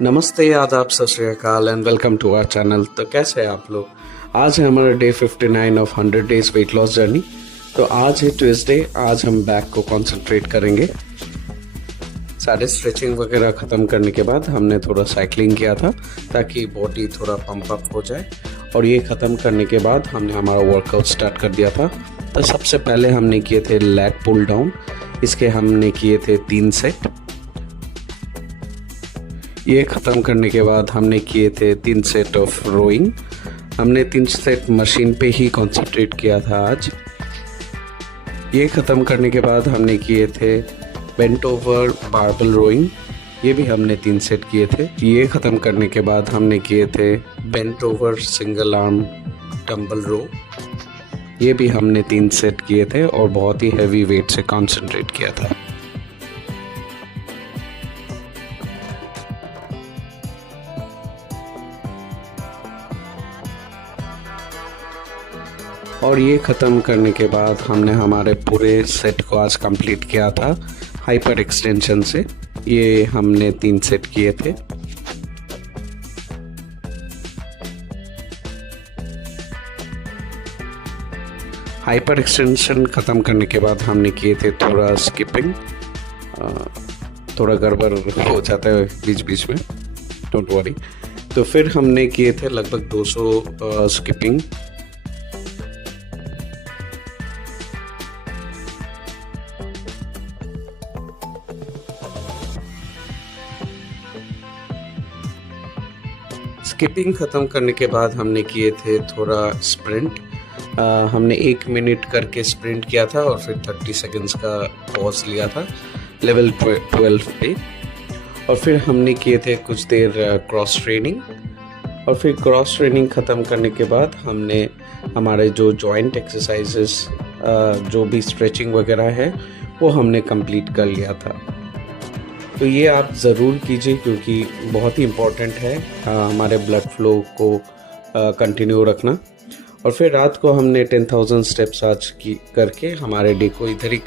नमस्ते, आदाब, सत श्री अकाल and welcome to our channel. तो कैसे हैं आप लोग। आज है हमारा day 59 of 100 days weight loss journey. तो आज है ट्यूसडे। आज हम बैक को कंसंट्रेट करेंगे। सारे स्ट्रेचिंग वगैरह ख़त्म करने के बाद हमने थोड़ा साइकिलिंग किया था ताकि बॉडी थोड़ा पंप अप हो जाए, और ये ख़त्म करने के बाद हमने हमारा वर्कआउट स्टार्ट कर दिया था। तो सबसे पहले हमने किए थे लेग पुल डाउन। इसके हमने किए थे 3 सेट। ये ख़त्म करने के बाद हमने किए थे 3 सेट ऑफ रोइंग। हमने 3 सेट मशीन पे ही कंसंट्रेट किया था आज। ये ख़त्म करने के बाद हमने किए थे बेंट ओवर बारबेल रोइंग। ये भी हमने 3 सेट किए थे। ये ख़त्म करने के बाद हमने किए थे bent over single arm dumbbell row. ये भी हमने 3 सेट किए थे और बहुत ही हैवी वेट से कंसंट्रेट किया था। और ये ख़त्म करने के बाद हमने हमारे पूरे सेट को आज कंप्लीट किया था हाइपर एक्सटेंशन से। ये हमने 3 सेट किए थे। हाइपर एक्सटेंशन ख़त्म करने के बाद हमने किए थे थोड़ा स्किपिंग। थोड़ा गड़बड़ हो जाता है बीच बीच में, डोंट वरी। तो फिर हमने किए थे लगभग 200 स्किपिंग। स्किपिंग ख़त्म करने के बाद हमने किए थे थोड़ा स्प्रिंट। हमने 1 मिनट करके स्प्रिंट किया था और फिर 30 सेकंड्स का पॉज लिया था लेवल 12 पे। और फिर हमने किए थे कुछ देर क्रॉस ट्रेनिंग। और फिर क्रॉस ट्रेनिंग ख़त्म करने के बाद हमने हमारे जो जॉइंट एक्सरसाइजेस, जो भी स्ट्रेचिंग वगैरह है, वो हमने कंप्लीट कर लिया था। तो ये आप ज़रूर कीजिए क्योंकि बहुत ही इम्पोर्टेंट है हमारे ब्लड फ्लो को कंटिन्यू रखना। और फिर रात को हमने 10,000 स्टेप्स आज की करके हमारे डे को इधर ही